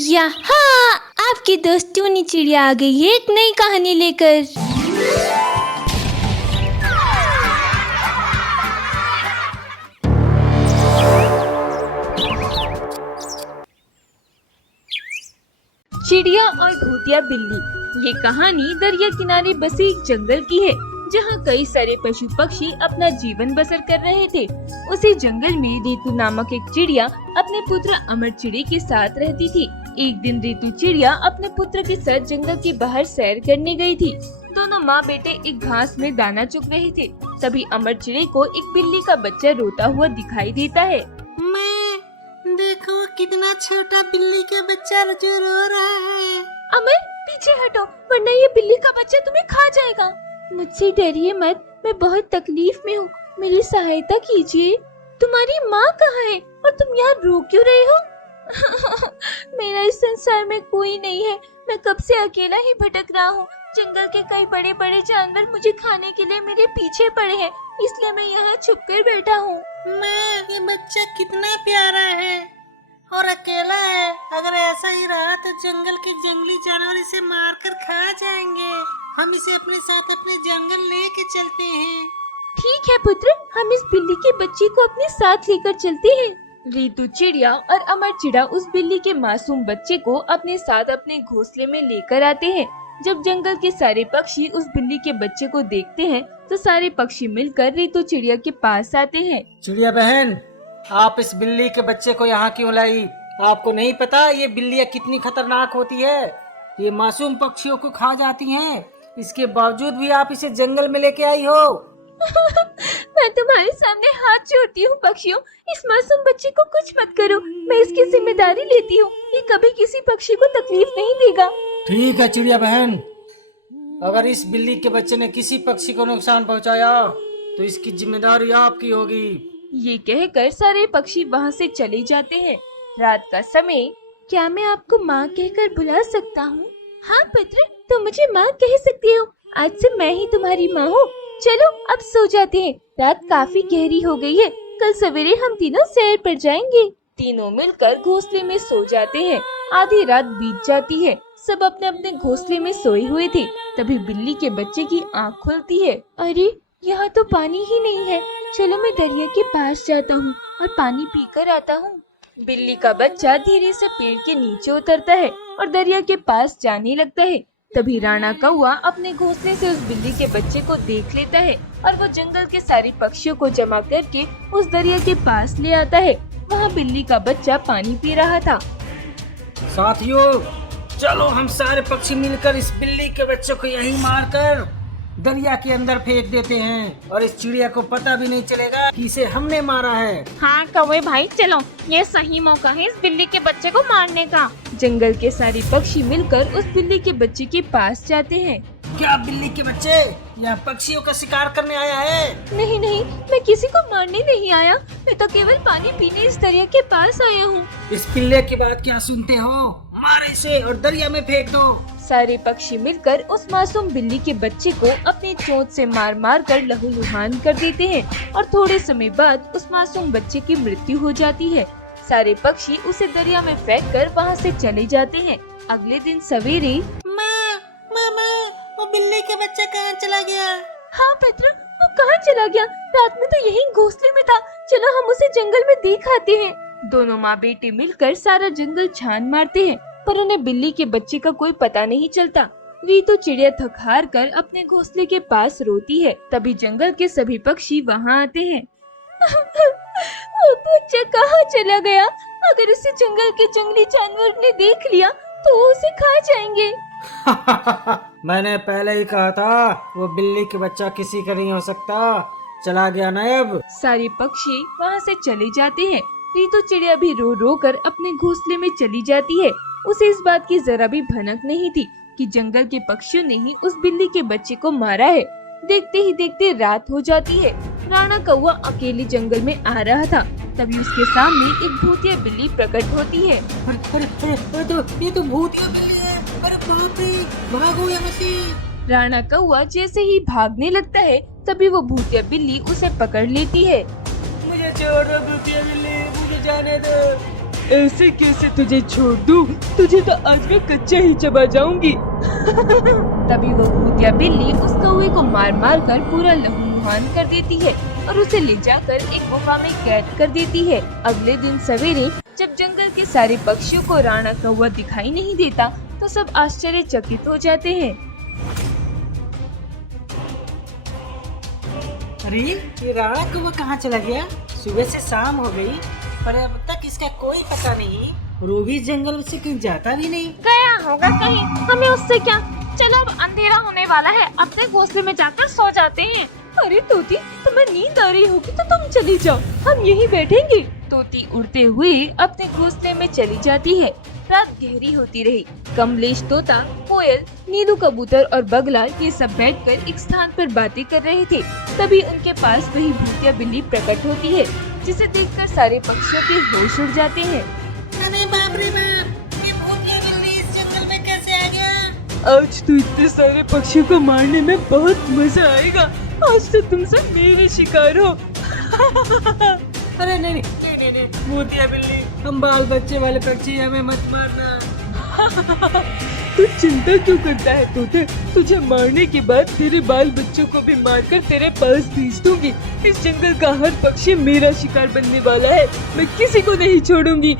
यहाँ आपकी दोस्त टूनी चिड़िया आ गई है एक नई कहानी लेकर। चिड़िया और भूतिया बिल्ली। ये कहानी दरिया किनारे बसे एक जंगल की है, जहाँ कई सारे पशु पक्षी अपना जीवन बसर कर रहे थे। उसी जंगल में रीतू नामक एक चिड़िया अपने पुत्र अमर चिड़ी के साथ रहती थी। एक दिन रीतू चिड़िया अपने पुत्र के साथ जंगल के बाहर सैर करने गई थी। दोनों माँ बेटे एक घास में दाना चुग रहे थे। तभी अमर चिड़ी को एक बिल्ली का बच्चा रोता हुआ दिखाई देता है। मैं देखो कितना छोटा बिल्ली का बच्चा जो रो रहा है। अमर पीछे हटो, वरना ये बिल्ली का बच्चा तुम्हें खा जाएगा। मुझसे डरिए मत, मैं बहुत तकलीफ में हूँ, मेरी सहायता कीजिए। तुम्हारी माँ कहाँ है और तुम यहाँ रो क्यों रहे हो? मेरा इस संसार में कोई नहीं है, मैं कब से अकेला ही भटक रहा हूँ। जंगल के कई बड़े बड़े जानवर मुझे खाने के लिए मेरे पीछे पड़े हैं, इसलिए मैं यहाँ छुप कर बैठा हूँ। माँ, ये बच्चा कितना प्यारा है और अकेला है। अगर ऐसा ही रहा तो जंगल के जंगली जानवर इसे मारकर खा जाएंगे। हम इसे अपने साथ अपने जंगल लेके चलते हैं। ठीक है पुत्र, हम इस बिल्ली के बच्चे को अपने साथ लेकर चलते हैं। रीतू चिड़िया और अमर चिड़ा उस बिल्ली के मासूम बच्चे को अपने साथ अपने घोंसले में लेकर आते हैं। जब जंगल के सारे पक्षी उस बिल्ली के बच्चे को देखते हैं तो सारे पक्षी मिलकर रीतू चिड़िया के पास आते हैं। चिड़िया बहन, आप इस बिल्ली के बच्चे को यहाँ क्यों लाई? आपको नहीं पता ये बिल्लियाँ कितनी खतरनाक होती है? ये मासूम पक्षियों को खा जाती हैं। इसके बावजूद भी आप इसे जंगल में लेके आई हो। मैं तुम्हारे सामने हाथ जोड़ती हूँ पक्षियों, इस मासूम बच्चे को कुछ मत करो। मैं इसकी जिम्मेदारी लेती हूँ, ये कभी किसी पक्षी को तकलीफ नहीं देगा। ठीक है चिड़िया बहन, अगर इस बिल्ली के बच्चे ने किसी पक्षी को नुकसान पहुँचाया तो इसकी जिम्मेदारी आपकी होगी। ये कहकर सारे पक्षी वहाँ से चले जाते हैं। रात का समय। क्या मैं आपको माँ कहकर बुला सकता हूँ? हाँ पुत्र, तुम मुझे माँ कह सकती हो। आज से मैं ही तुम्हारी माँ हूँ। चलो अब सो जाते हैं, रात काफी गहरी हो गई है। कल सवेरे हम तीनों सैर पर जाएंगे। तीनों मिलकर घोंसले में सो जाते हैं। आधी रात बीत जाती है, सब अपने अपने घोंसले में सोए हुए थे। तभी बिल्ली के बच्चे की आँख खुलती है। अरे, यहाँ तो पानी ही नहीं है। चलो मैं दरिया के पास जाता हूँ और पानी पीकर आता हूँ। बिल्ली का बच्चा धीरे से पेड़ के नीचे उतरता है और दरिया के पास जाने लगता है। तभी राणा कौवा अपने घोंसले से उस बिल्ली के बच्चे को देख लेता है और वो जंगल के सारे पक्षियों को जमा करके उस दरिया के पास ले आता है। वहाँ बिल्ली का बच्चा पानी पी रहा था। साथियों, चलो हम सारे पक्षी मिलकर इस बिल्ली के बच्चे को यहीं मारकर दरिया के अंदर फेंक देते हैं और इस चिड़िया को पता भी नहीं चलेगा कि इसे हमने मारा है। हाँ कौवे भाई, चलो, ये सही मौका है इस बिल्ली के बच्चे को मारने का। जंगल के सारे पक्षी मिलकर उस बिल्ली के बच्चे के पास जाते हैं। क्या बिल्ली के बच्चे यहाँ पक्षियों का शिकार करने आया है? नहीं नहीं, मैं किसी को मारने नहीं आया, मैं तो केवल पानी पीने इस दरिया के पास आया हूँ। इस पिल्ले की बात क्या सुनते हो? मार इसे और दरिया में फेंक दो। सारे पक्षी मिलकर उस मासूम बिल्ली के बच्चे को अपनी चोंच से मार मार कर लहूलुहान कर देते हैं और थोड़े समय बाद उस मासूम बच्चे की मृत्यु हो जाती है। सारे पक्षी उसे दरिया में फेंककर वहाँ से चले जाते हैं। अगले दिन सवेरे। मामा, वो बिल्ली के बच्चा कहाँ चला गया? हाँ पुत्र, वो कहाँ चला गया? रात में तो यही घोंसले में था। चलो हम उसे जंगल में देख आते हैं। दोनों माँ बेटे मिलकर सारा जंगल छान मारते हैं, पर उन्हें बिल्ली के बच्चे का कोई पता नहीं चलता। रीतू चिड़िया थक हार कर अपने घोंसले के पास रोती है। तभी जंगल के सभी पक्षी वहाँ आते हैं। वो बच्चा कहाँ चला गया? अगर उसे जंगल के जंगली जानवर ने देख लिया तो वो उसे खा जाएंगे। मैंने पहले ही कहा था, वो बिल्ली के बच्चा किसी का नहीं हो सकता। चला गया ना अब। सारे पक्षी वहाँ से चले जाते हैं। रीतू चिड़िया भी रो रो कर अपने घोंसले में चली जाती है। उसे इस बात की जरा भी भनक नहीं थी कि जंगल के पक्षियों ने ही उस बिल्ली के बच्चे को मारा है। देखते ही देखते रात हो जाती है। राणा कौवा अकेले जंगल में आ रहा था। तभी उसके सामने एक भूतिया बिल्ली प्रकट होती है। ये तो भूतिया बिल्ली है। अरे बाप रे, भागो यहाँ से। राणा कौवा जैसे ही भागने लगता है तभी वो भूतिया बिल्ली उसे पकड़ लेती है। मुझे छोड़ दो भूतिया बिल्ली, मुझे जाने दो। ऐसे कैसे तुझे छोड़ दूं? तुझे तो आज मैं कच्चा ही चबा जाऊंगी। तभी वो भूतिया बिल्ली उस कौवे को मार मार कर पूरा लहूलुहान कर देती है और उसे ले जाकर एक गुफा में कैद कर देती है। अगले दिन सवेरे जब जंगल के सारे पक्षियों को राणा कौवा दिखाई नहीं देता तो सब आश्चर्यचकित हो जाते हैं। अरे ये राणा कौवा कहाँ चला गया? सुबह से शाम हो गई पर अब तक इसका कोई पता नहीं। रूबी जंगल से कहीं जाता भी नहीं। गया होगा कहीं, हमें उससे क्या। चलो अब अंधेरा होने वाला है, अपने घोंसले में जाकर सो जाते हैं। अरे तोती, तुम्हें नींद आ रही होगी तो तुम चली जाओ, हम यहीं बैठेंगे। तोती उड़ते हुए अपने घोंसले में चली जाती है। रात गहरी होती रही। कमलेश तोता, कोयल, नीलू कबूतर और बगला ये सब बैठकर एक स्थान पर बातें कर रहे थे। तभी उनके पास वही भूतिया बिल्ली प्रकट होती है, जिसे देखकर सारे पक्षियों के होश उड़ जाते हैं। अरे बाप रे बाप, ये भूतिया बिल्ली इस जंगल में कैसे आ गया? आज तो इतने सारे पक्षियों को मारने में बहुत मजा आएगा। आज तो तुम सब मेरे शिकार हो। अरे नहीं, भूतिया बिल्ली, हम बाल बच्चे वाले पक्षी, हमें मत मारना। तू चिंता क्यों करता है तोते? तुझे मारने के बाद तेरे बाल बच्चों को भी मारकर तेरे पास भेज दूंगी। इस जंगल का हर पक्षी मेरा शिकार बनने वाला है, मैं किसी को नहीं छोड़ूंगी।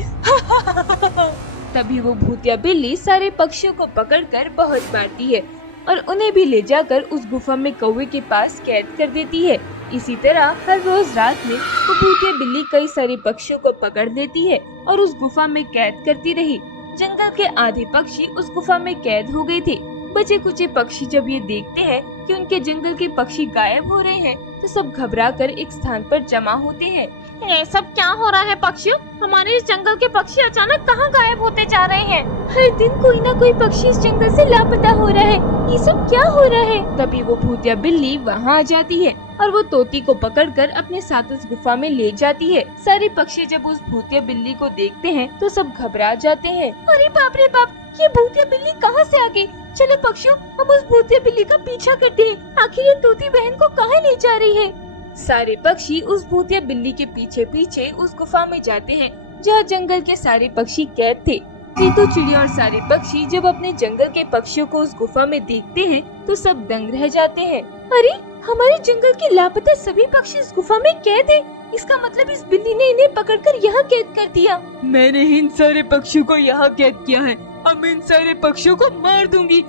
तभी वो भूतिया बिल्ली सारे पक्षियों को पकड़कर बहुत मारती है और उन्हें भी ले जाकर उस गुफा में कौवे के पास कैद कर देती है। इसी तरह हर रोज रात में वो भूतिया बिल्ली कई सारे पक्षियों को पकड़ लेती है और उस गुफा में कैद करती रही। जंगल के आधे पक्षी उस गुफा में कैद हो गए थे। बचे कुछ पक्षी जब ये देखते हैं कि उनके जंगल के पक्षी गायब हो रहे हैं तो सब घबराकर एक स्थान पर जमा होते हैं। ये सब क्या हो रहा है पक्षियों? हमारे इस जंगल के पक्षी अचानक कहाँ गायब होते जा रहे हैं? हर दिन कोई ना कोई पक्षी इस जंगल से लापता हो रहा है, ये सब क्या हो रहा है? तभी वो भूतिया बिल्ली वहाँ आ जाती है और वो तोती को पकड़कर अपने साथ उस गुफा में ले जाती है। सारे पक्षी जब उस भूतिया बिल्ली को देखते हैं तो सब घबरा जाते हैं। अरे बाप रे बाप, ये भूतिया बिल्ली कहाँ से आ गई? चलो पक्षियों, हम उस भूतिया बिल्ली का पीछा करते हैं। आखिर ये तोती बहन को कहाँ ले जा रही है? सारे पक्षी उस भूतिया बिल्ली के पीछे पीछे उस गुफा में जाते हैं जहाँ जंगल के सारे पक्षी कैद थे। चीतू, चिड़िया और सारे पक्षी जब अपने जंगल के पक्षियों को उस गुफा में देखते हैं तो सब दंग रह जाते हैं। अरे, हमारे जंगल के लापता सभी पक्षी इस गुफा में कैद हैं। इसका मतलब इस बिल्ली ने इन्हें पकड़कर यहाँ कैद कर दिया। मैंने इन सारे पक्षियों को यहाँ कैद किया है, अब इन सारे पक्षियों को मार दूंगी।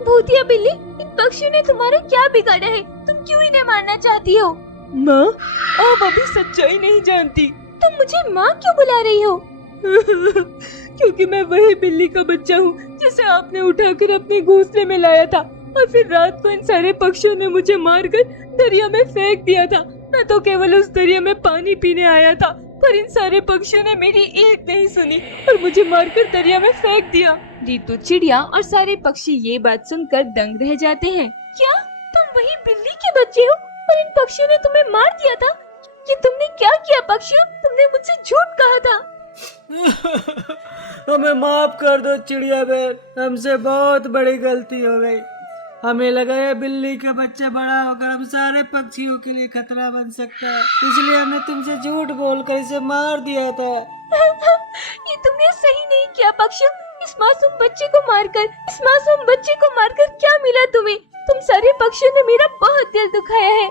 भूतिया बिल्ली, इन पक्षियों ने तुम्हारा क्या बिगाड़ा है? तुम क्यों इन्हें मारना चाहती हो? माँ, आप अभी सच्चाई नहीं जानती। तुम मुझे माँ क्यों बुला रही हो? क्योंकि मैं वही बिल्ली का बच्चा हूँ जिसे आपने उठाकर अपने घोंसले में लाया था और फिर रात को इन सारे पक्षियों ने मुझे मारकर दरिया में फेंक दिया था। मैं तो केवल उस दरिया में पानी पीने आया था, पर इन सारे पक्षियों ने मेरी एक नहीं सुनी और मुझे मारकर दरिया में फेंक दिया। रीतू, चिड़िया और सारे पक्षी ये बात सुनकर दंग रह जाते हैं। क्या तुम वही बिल्ली के बच्चे हो और इन पक्षियों ने तुम्हें मार दिया था? ये तुमने क्या किया पक्षियों? तुमने मुझसे झूठ कहा था। हमें माफ कर दो चिड़िया बहन, हमसे बहुत बड़ी गलती हो गई। हमें लगा है बिल्ली का बच्चा बड़ा होकर हम सारे पक्षियों के लिए खतरा बन सकता है, इसलिए हमने तुमसे झूठ बोलकर इसे मार दिया था। ये तुमने सही नहीं किया पक्षियों। इस मासूम बच्चे को मारकर क्या मिला तुम्हें? तुम सारे पक्षियों ने मेरा बहुत दिल दुखाया है।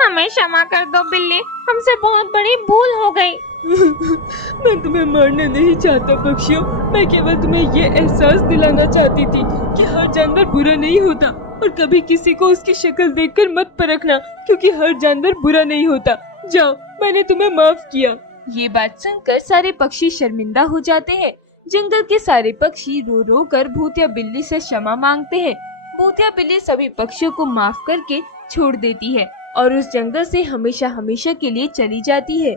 हमें क्षमा कर दो बिल्ली, हमसे बहुत बड़ी भूल हो गई। मैं तुम्हें मारना नहीं चाहता पक्षियों, मैं केवल तुम्हें ये एहसास दिलाना चाहती थी कि हर जानवर बुरा नहीं होता और कभी किसी को उसकी शक्ल देखकर मत परखना, क्योंकि हर जानवर बुरा नहीं होता। जाओ, मैंने तुम्हें माफ किया। ये बात सुनकर सारे पक्षी शर्मिंदा हो जाते हैं। जंगल के सारे पक्षी रो रो कर भूतिया बिल्ली से क्षमा मांगते हैं। भूतिया बिल्ली सभी पक्षियों को माफ करके छोड़ देती है और उस जंगल से हमेशा हमेशा के लिए चली जाती है।